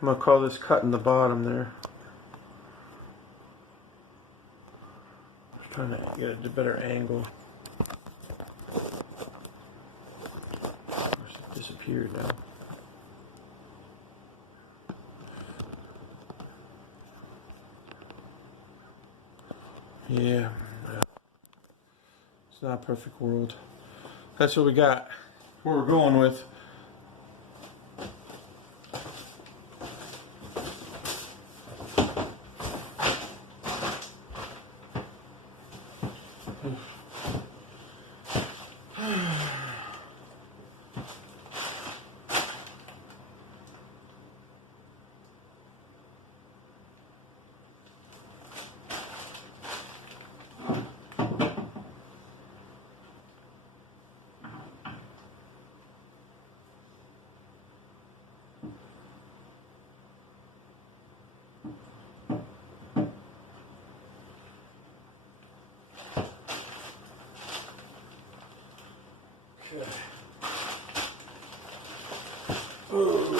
I'm going to call this cutting the bottom there. Just trying to get a better angle. It disappeared now. Yeah, it's not a perfect world. That's what we got. What we're going with. Okay. Oh.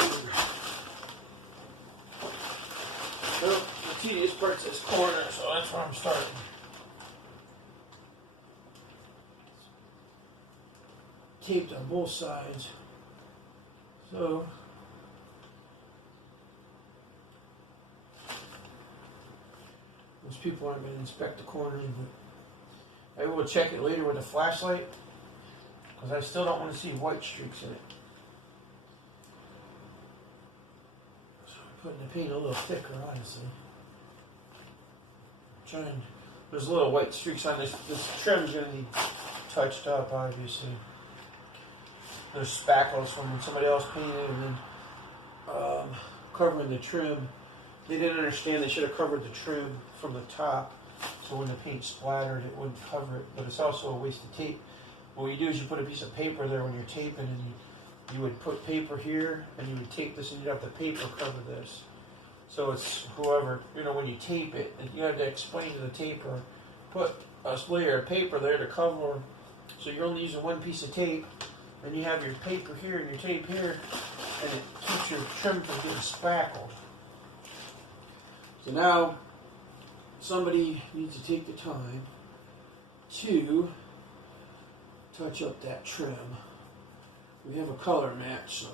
Well, the tedious part's this corner, so that's where I'm starting. Taped on both sides. So most people aren't going to inspect the corners, but I will check it later with a flashlight because I still don't want to see white streaks in it. So I'm putting the paint a little thicker, honestly. Trying. There's little white streaks on this. This trim's going to need touched up, obviously. There's spackles from when somebody else painted, and then covering the trim. They didn't understand they should have covered the trim from the top, so when the paint splattered, it wouldn't cover it. But it's also a waste of tape. What you do is you put a piece of paper there when you're taping, and you would put paper here, and you would tape this, and you'd have the paper cover this. So it's whoever, when you tape it, you have to explain to the taper, put a layer of paper there to cover, so you're only using one piece of tape, and you have your paper here and your tape here, and it keeps your trim from getting spackled. So now, somebody needs to take the time to touch up that trim. We have a color match, so.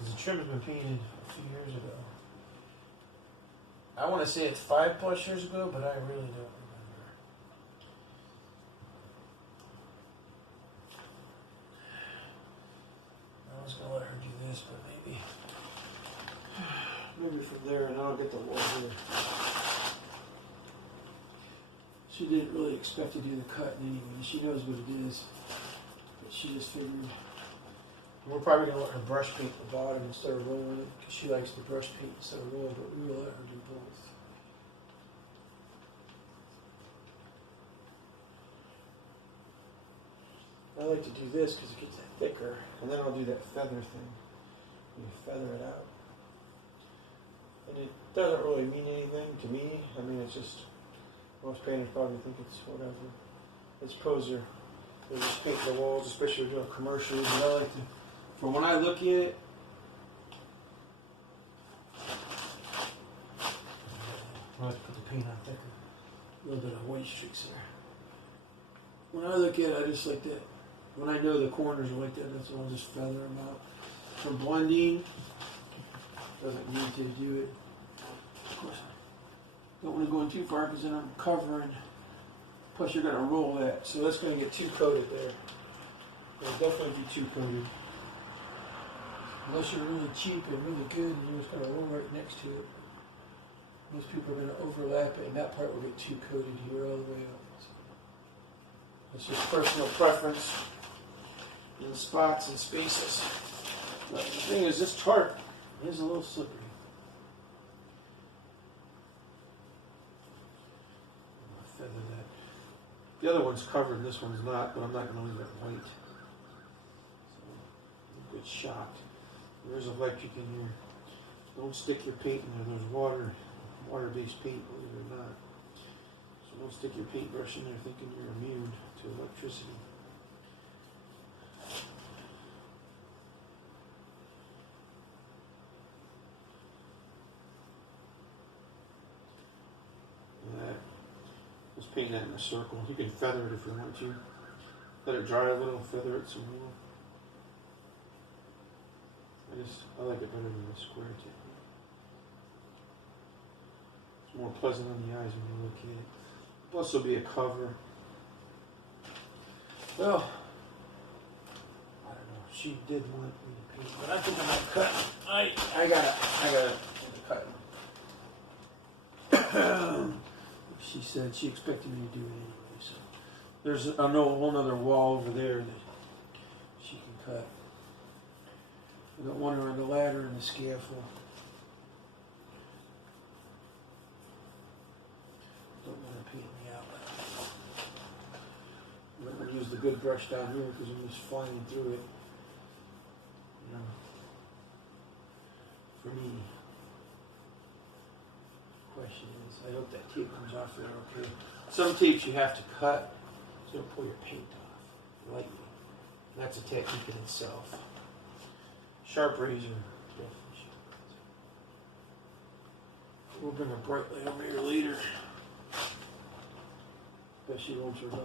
The trim has been painted a few years ago. I want to say it's 5+ years ago, but I really don't remember. I was going to let her do this, but maybe from there, and I'll get the wall here. She didn't really expect to do the cut anyway. She knows what it is, but she just figured. We're probably going to let her brush paint the bottom instead of rolling it, because she likes to brush paint instead of roll, but we will let her do both. I like to do this because it gets it thicker, and then I'll do that feather thing. You feather it out. And it doesn't really mean anything to me. I mean, it's just, most painters probably think it's whatever. It's poser. They just paint the walls, especially when we're doing commercials, and I like to, from when I look at it, I like to put the paint on thicker. A little bit of white streaks there. When I look at it, I just like that. When I know the corners are like that, that's when I'll just feather them out. For blending, doesn't need to do it. Of course, I don't want to go in too far because then I'm covering. Plus, you're going to roll that, so that's going to get too coated there. It'll definitely be too coated. Unless you're really cheap and really good and you're just going to roll right next to it. Most people are going to overlap it, and that part will get too coated here all the way up. It's just personal preference in spots and spaces. But the thing is, this tarp is a little slippery. I'll feather that. The other one's covered, this one's not, but I'm not going to leave it white. So, good shot. There's electric in here. Don't stick your paint in there. There's water-based paint, believe it or not. Don't stick your paintbrush in there thinking you're immune to electricity. paint that in a circle. You can feather it if you want to. Let it dry a little, feather it some more. I like it better than the square technique. It's more pleasant on the eyes when you look at it. Plus, there'll be a cover. Well, I don't know. She did want me to paint, but I think I might cut. I gotta. She said she expected me to do it anyway. So there's a whole other wall over there that she can cut. I got one around the ladder and the scaffold. Don't want to paint me out. I'm going to use the good brush down here because I'm just flying through it. You know, for me, the question is, I hope that tape comes off there okay. Some tapes you have to cut so don't pull your paint off lightly. That's a technique in itself. Sharp razor. We'll bring a bright light over here later. Especially once we're done.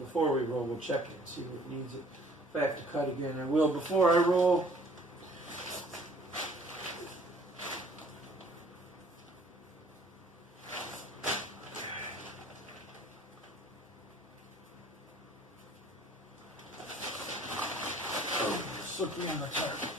Before we roll, we'll check it and see what needs it. If I have to cut again, I will. Before I roll, slip me on the tarp.